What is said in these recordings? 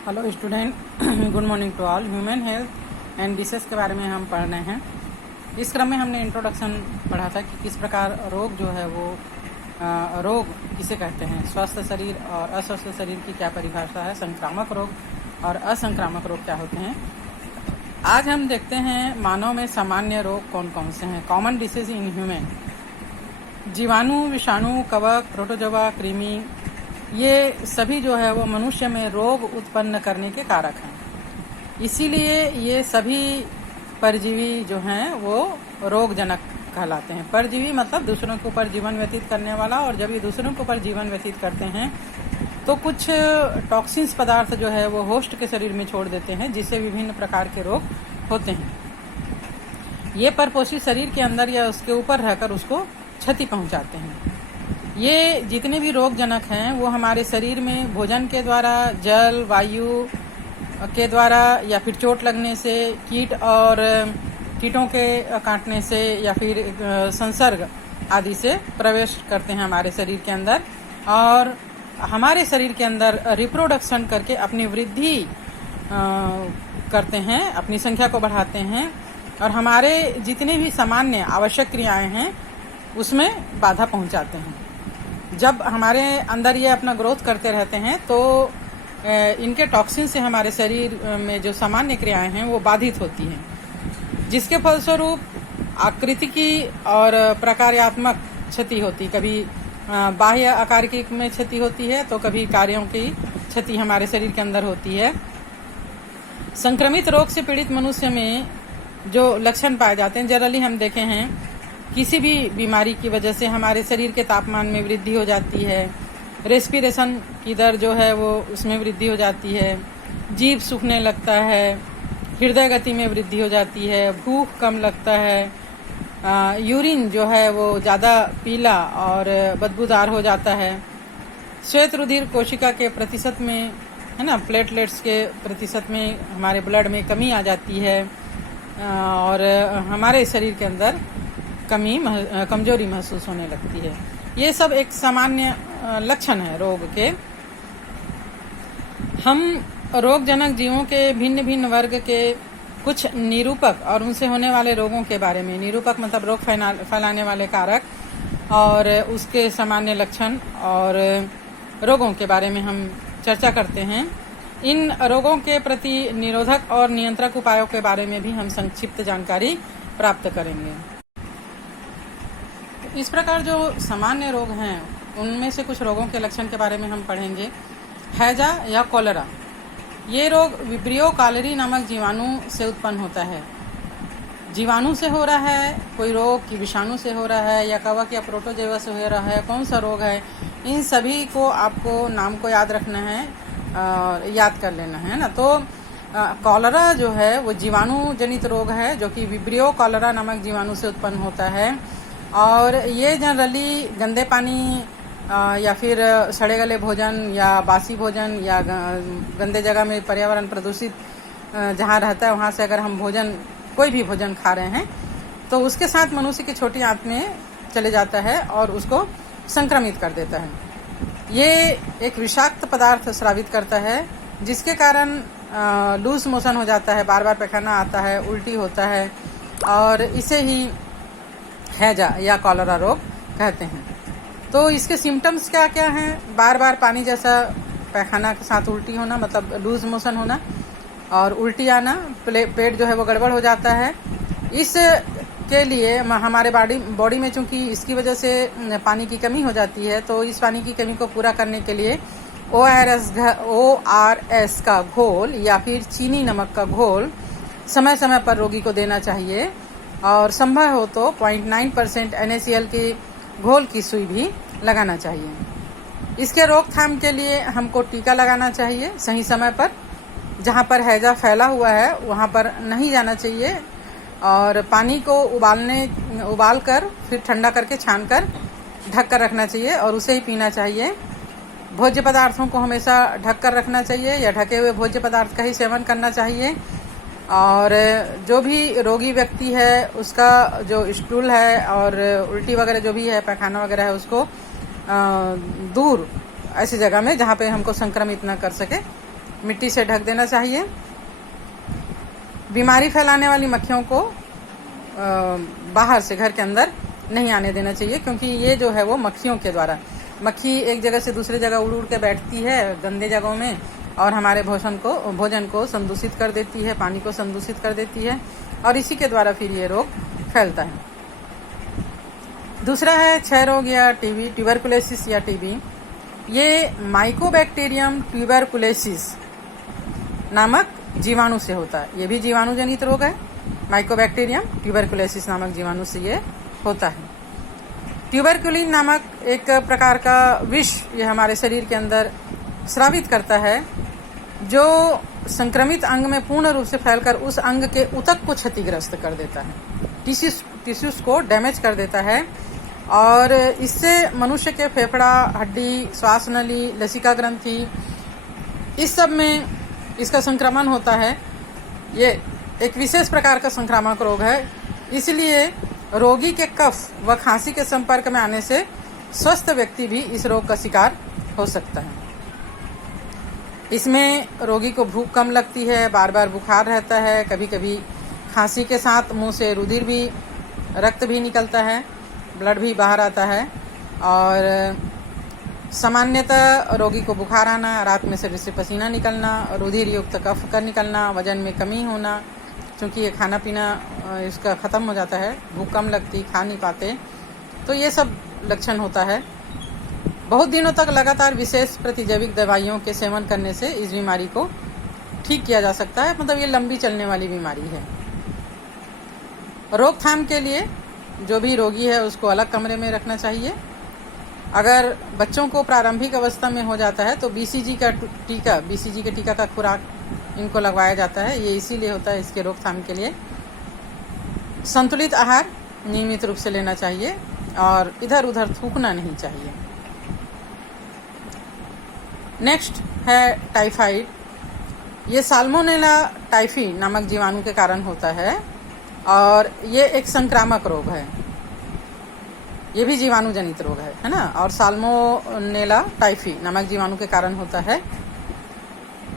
Hello student, good morning to all. Human health and disease के बारे में हम पढ़ रहे हैं। इस क्रम में हमने इंट्रोडक्शन पढ़ा था कि किस प्रकार रोग जो है वो रोग किसे कहते हैं, स्वस्थ शरीर और अस्वस्थ शरीर की क्या परिभाषा है, संक्रामक रोग और असंक्रामक रोग क्या होते हैं। आज हम देखते हैं मानव में सामान्य रोग कौन कौन से हैं। Common disease in human. जीवाणु, विषाणु, कवक, प्रोटोजोआ, कृमि, ये सभी जो है वो मनुष्य में रोग उत्पन्न करने के कारक हैं। इसीलिए ये सभी परजीवी जो हैं वो रोगजनक कहलाते हैं। परजीवी मतलब दूसरों के ऊपर जीवन व्यतीत करने वाला, और जब ये दूसरों के ऊपर जीवन व्यतीत करते हैं तो कुछ टॉक्सिन्स पदार्थ जो है वो होस्ट के शरीर में छोड़ देते हैं, जिससे विभिन्न प्रकार के रोग होते हैं। ये परपोषी शरीर के अंदर या उसके ऊपर रहकर उसको क्षति पहुंचाते हैं। ये जितने भी रोगजनक हैं वो हमारे शरीर में भोजन के द्वारा, जल, वायु के द्वारा, या फिर चोट लगने से, कीट और कीटों के काटने से, या फिर संसर्ग आदि से प्रवेश करते हैं हमारे शरीर के अंदर, और हमारे शरीर के अंदर रिप्रोडक्शन करके अपनी वृद्धि करते हैं, अपनी संख्या को बढ़ाते हैं, और हमारे जितने भी सामान्य आवश्यक क्रियाएं हैं उसमें बाधा पहुंचाते हैं। जब हमारे अंदर ये अपना ग्रोथ करते रहते हैं तो इनके टॉक्सिन से हमारे शरीर में जो सामान्य क्रियाएं हैं वो बाधित होती हैं, जिसके फलस्वरूप आकृति की और प्रकार्यात्मक क्षति होती, कभी बाह्य आकार की में क्षति होती है तो कभी कार्यों की क्षति हमारे शरीर के अंदर होती है। संक्रमित रोग से पीड़ित मनुष्य में जो लक्षण पाए जाते हैं, जनरली हम देखे हैं किसी भी बीमारी की वजह से हमारे शरीर के तापमान में वृद्धि हो जाती है, रेस्पिरेशन की दर जो है वो उसमें वृद्धि हो जाती है, जीभ सूखने लगता है, हृदय गति में वृद्धि हो जाती है, भूख कम लगता है, यूरिन जो है वो ज़्यादा पीला और बदबूदार हो जाता है, श्वेत रुधिर कोशिका के प्रतिशत में, है ना, प्लेटलेट्स के प्रतिशत में हमारे ब्लड में कमी आ जाती है, और हमारे शरीर के अंदर कमजोरी महसूस होने लगती है। ये सब एक सामान्य लक्षण है रोग के। हम रोगजनक जीवों के भिन्न भिन्न वर्ग के कुछ निरूपक और उनसे होने वाले रोगों के बारे में, निरूपक मतलब रोग फैलाने वाले कारक, और उसके सामान्य लक्षण और रोगों के बारे में हम चर्चा करते हैं। इन रोगों के प्रति निरोधक और नियंत्रक उपायों के बारे में भी हम संक्षिप्त जानकारी प्राप्त करेंगे। इस प्रकार जो सामान्य रोग हैं उनमें से कुछ रोगों के लक्षण के बारे में हम पढ़ेंगे। हैजा या कॉलरा, ये रोग विब्रियो कॉलेरी नामक जीवाणु से उत्पन्न होता है। जीवाणु से हो रहा है कोई रोग, कि विषाणु से हो रहा है, या कवक या प्रोटोजोआ से हो रहा है, कौन सा रोग है, इन सभी को आपको नाम को याद रखना है, याद कर लेना है ना। तो कॉलरा जो है वो जीवाणु जनित रोग है जो कि विब्रियो कॉलरा नामक जीवाणु से उत्पन्न होता है, और ये जनरली गंदे पानी या फिर सड़े गले भोजन या बासी भोजन या गंदे जगह में पर्यावरण प्रदूषित जहाँ रहता है वहाँ से अगर हम कोई भी भोजन खा रहे हैं तो उसके साथ मनुष्य की छोटी आंत में चले जाता है और उसको संक्रमित कर देता है। ये एक विषाक्त पदार्थ स्रावित करता है, जिसके कारण लूज मोशन हो जाता है, बार बार पैखाना आता है, उल्टी होता है, और इसे ही हैजा या कॉलरा रोग कहते हैं। तो इसके सिम्टम्स क्या क्या हैं? बार बार पानी जैसा पैखाना के साथ उल्टी होना, मतलब लूज मोशन होना, और उल्टी आना, पेट जो है वो गड़बड़ हो जाता है। इसके लिए हमारे बॉडी में चूंकि इसकी वजह से पानी की कमी हो जाती है, तो इस पानी की कमी को पूरा करने के लिए ORS का घोल या फिर चीनी नमक का घोल समय समय पर रोगी को देना चाहिए, और संभव हो तो 0.9% NaCl की घोल की सुई भी लगाना चाहिए। इसके रोकथाम के लिए हमको टीका लगाना चाहिए सही समय पर। जहाँ पर हैजा फैला हुआ है वहाँ पर नहीं जाना चाहिए, और पानी को उबाल कर फिर ठंडा करके छान कर ढक कर रखना चाहिए और उसे ही पीना चाहिए। भोज्य पदार्थों को हमेशा ढक कर रखना चाहिए, या ढके हुए भोज्य पदार्थ का ही सेवन करना चाहिए। और जो भी रोगी व्यक्ति है उसका जो स्टूल है और उल्टी वगैरह जो भी है, पैखाना वगैरह है, उसको दूर ऐसी जगह में जहाँ पे हमको संक्रमित न कर सके मिट्टी से ढक देना चाहिए। बीमारी फैलाने वाली मक्खियों को बाहर से घर के अंदर नहीं आने देना चाहिए, क्योंकि ये जो है वो मक्खियों के द्वारा, मक्खी एक जगह से दूसरी जगह उड़ उड़ के बैठती है गंदे जगहों में और हमारे भोजन को संदूषित कर देती है, पानी को संदूषित कर देती है और इसी के द्वारा फिर ये रोग फैलता है। दूसरा है क्षय रोग या टीबी, ट्यूबरकुलोसिस या टीबी। ये माइकोबैक्टीरियम ट्यूबरकुलोसिस नामक जीवाणु से होता है। ये भी जीवाणु जनित रोग है। माइकोबैक्टीरियम ट्यूबरकुलोसिस नामक जीवाणु से ये होता है। ट्यूबरकुलिन नामक एक प्रकार का विष ये हमारे शरीर के अंदर स्रावित करता है, जो संक्रमित अंग में पूर्ण रूप से फैलकर उस अंग के ऊतक को क्षतिग्रस्त कर देता है, टिश्यूज को डैमेज कर देता है और इससे मनुष्य के फेफड़ा, हड्डी, श्वास नली, लसिका ग्रंथि, इस सब में इसका संक्रमण होता है। ये एक विशेष प्रकार का संक्रामक रोग है, इसलिए रोगी के कफ व खांसी के संपर्क में आने से स्वस्थ व्यक्ति भी इस रोग का शिकार हो सकता है। इसमें रोगी को भूख कम लगती है, बार बार बुखार रहता है, कभी कभी खांसी के साथ मुंह से रुधिर भी, रक्त भी निकलता है, ब्लड भी बाहर आता है और सामान्यतः रोगी को बुखार आना, रात में शरीर से पसीना निकलना, रुधिर युक्त कफ का निकलना, वजन में कमी होना, क्योंकि ये खाना पीना इसका ख़त्म हो जाता है, भूख कम लगती, खा नहीं पाते, तो ये सब लक्षण होता है। बहुत दिनों तक लगातार विशेष प्रतिजैविक दवाइयों के सेवन करने से इस बीमारी को ठीक किया जा सकता है। मतलब ये लंबी चलने वाली बीमारी है। रोकथाम के लिए जो भी रोगी है उसको अलग कमरे में रखना चाहिए। अगर बच्चों को प्रारंभिक अवस्था में हो जाता है तो बीसीजी के टीका का खुराक इनको लगवाया जाता है। ये इसीलिए होता है, इसके रोकथाम के लिए। संतुलित आहार नियमित रूप से लेना चाहिए और इधर उधर थूकना नहीं चाहिए। नेक्स्ट है टाइफाइड। ये साल्मोनेला टाइफी नामक जीवाणु के कारण होता है और ये एक संक्रामक रोग है। ये भी जीवाणु जनित रोग है ना। और साल्मोनेला टाइफी नामक जीवाणु के कारण होता है।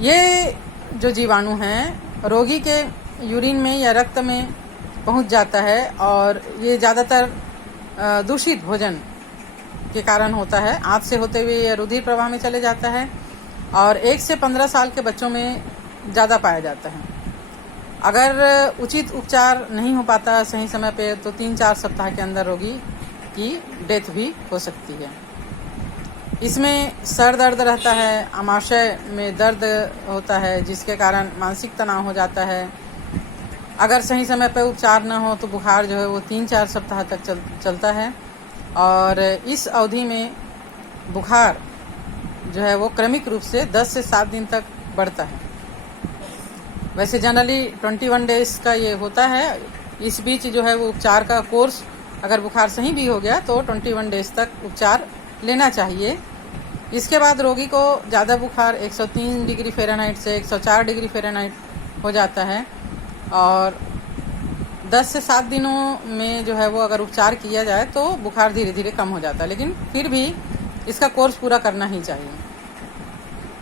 ये जो जीवाणु है रोगी के यूरिन में या रक्त में पहुंच जाता है और ये ज़्यादातर दूषित भोजन के कारण होता है। आंत से होते हुए ये रुधिर प्रवाह में चले जाता है और 1 से 15 साल के बच्चों में ज़्यादा पाया जाता है। अगर उचित उपचार नहीं हो पाता सही समय पे तो 3-4 सप्ताह के अंदर रोगी की डेथ भी हो सकती है। इसमें सर दर्द रहता है, आमाशय में दर्द होता है जिसके कारण मानसिक तनाव हो जाता है। अगर सही समय पर उपचार न हो तो बुखार जो है वो 3-4 सप्ताह तक चलता है और इस अवधि में बुखार जो है वो क्रमिक रूप से 10 से 7 दिन तक बढ़ता है। वैसे जनरली 21 डेज का ये होता है। इस बीच जो है वो उपचार का कोर्स, अगर बुखार सही भी हो गया तो 21 डेज तक उपचार लेना चाहिए। इसके बाद रोगी को ज़्यादा बुखार 103 डिग्री फ़ारेनहाइट से 104 डिग्री फ़ारेनहाइट हो जाता है और 10 से 7 दिनों में जो है वो अगर उपचार किया जाए तो बुखार धीरे धीरे कम हो जाता है, लेकिन फिर भी इसका कोर्स पूरा करना ही चाहिए।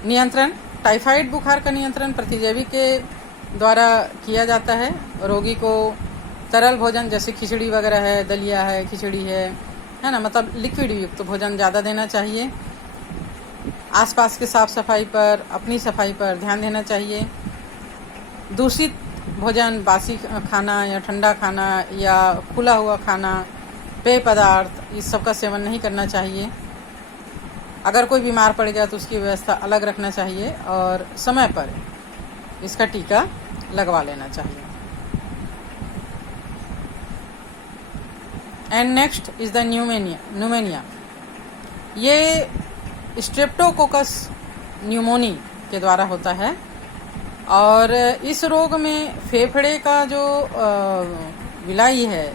नियंत्रण, टाइफाइड बुखार का नियंत्रण प्रतिजैविक के द्वारा किया जाता है। रोगी को तरल भोजन जैसे खिचड़ी वगैरह है, दलिया है, खिचड़ी है ना, मतलब लिक्विड युक्त भोजन ज़्यादा देना चाहिए। आसपास के साफ सफाई पर, अपनी सफाई पर ध्यान देना चाहिए। दूषित भोजन, बासी खाना या ठंडा खाना या खुला हुआ खाना, पेय पदार्थ, इस सब का सेवन नहीं करना चाहिए। अगर कोई बीमार पड़ गया तो उसकी व्यवस्था अलग रखना चाहिए और समय पर इसका टीका लगवा लेना चाहिए। And next is the न्यूमेनिया। ये स्ट्रेप्टोकोकस न्यूमोनी के द्वारा होता है और इस रोग में फेफड़े का जो विलाई है,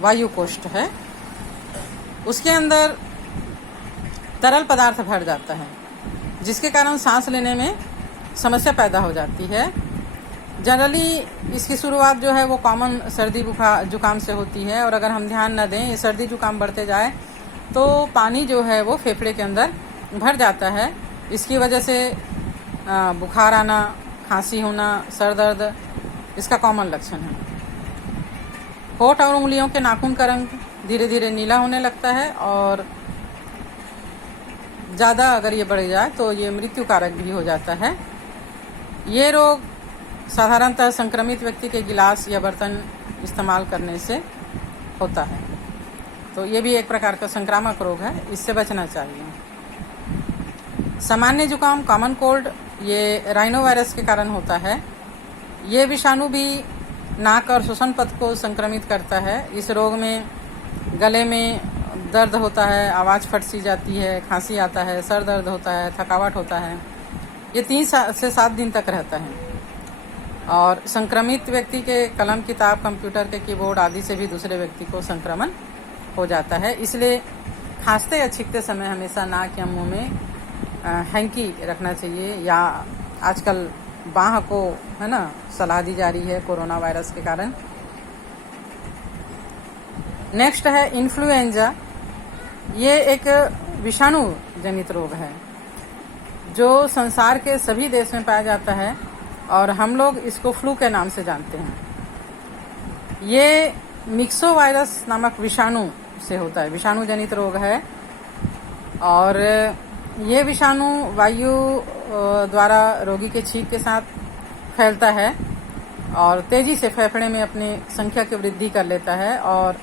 वायु कोष्ठ है, उसके अंदर तरल पदार्थ भर जाता है जिसके कारण सांस लेने में समस्या पैदा हो जाती है। जनरली इसकी शुरुआत जो है वो कॉमन सर्दी बुखार जुकाम से होती है और अगर हम ध्यान न दें, ये सर्दी जुकाम बढ़ते जाए तो पानी जो है वो फेफड़े के अंदर भर जाता है इसकी वजह से बुखार आना, खांसी होना, सर दर्द इसका कॉमन लक्षण है। होठ और उंगलियों के नाखून का रंग धीरे धीरे नीला होने लगता है और ज़्यादा अगर ये बढ़ जाए तो ये मृत्यु कारक भी हो जाता है। ये रोग साधारणतः संक्रमित व्यक्ति के गिलास या बर्तन इस्तेमाल करने से होता है। तो ये भी एक प्रकार का संक्रामक रोग है, इससे बचना चाहिए। सामान्य जुकाम, कॉमन कोल्ड, ये राइनो वायरस के कारण होता है। ये विषाणु भी नाक और श्वसन पथ को संक्रमित करता है। इस रोग में गले में दर्द होता है, आवाज़ फट सी जाती है, खांसी आता है, सर दर्द होता है, थकावट होता है। ये 3 से 7 दिन तक रहता है और संक्रमित व्यक्ति के कलम, किताब, कंप्यूटर के कीबोर्ड आदि से भी दूसरे व्यक्ति को संक्रमण हो जाता है। इसलिए खांसते या छींकते समय हमेशा नाक या मुंह में हैंकी रखना चाहिए, या आजकल बाह को है ना सलाह दी जा रही है कोरोना वायरस के कारण। नेक्स्ट है इन्फ्लुएंजा। ये एक विषाणु जनित रोग है जो संसार के सभी देश में पाया जाता है और हम लोग इसको फ्लू के नाम से जानते हैं। ये मिक्सो वायरस नामक विषाणु से होता है, विषाणु जनित रोग है और ये विषाणु वायु द्वारा रोगी के छींक के साथ फैलता है और तेजी से फेफड़े में अपनी संख्या की वृद्धि कर लेता है और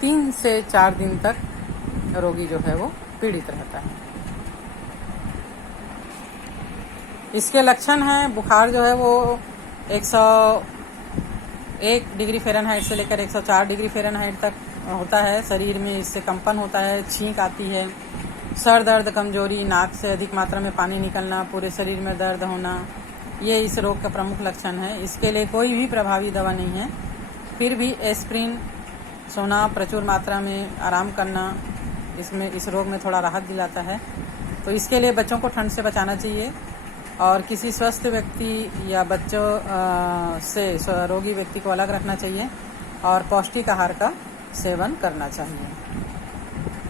3 से 4 दिन तक रोगी जो है वो पीड़ित रहता है। इसके लक्षण हैं, बुखार जो है वो 101 डिग्री फ़ारेनहाइट से लेकर 104 डिग्री फ़ारेनहाइट तक होता है। शरीर में इससे कंपन होता है, छींक आती है, सर दर्द, कमजोरी, नाक से अधिक मात्रा में पानी निकलना, पूरे शरीर में दर्द होना, ये इस रोग का प्रमुख लक्षण है। इसके लिए कोई भी प्रभावी दवा नहीं है, फिर भी एस्प्रिन, सोना, प्रचुर मात्रा में आराम करना इसमें इस रोग में थोड़ा राहत दिलाता है। तो इसके लिए बच्चों को ठंड से बचाना चाहिए और किसी स्वस्थ व्यक्ति या बच्चों से रोगी व्यक्ति को अलग रखना चाहिए और पौष्टिक आहार का सेवन करना चाहिए।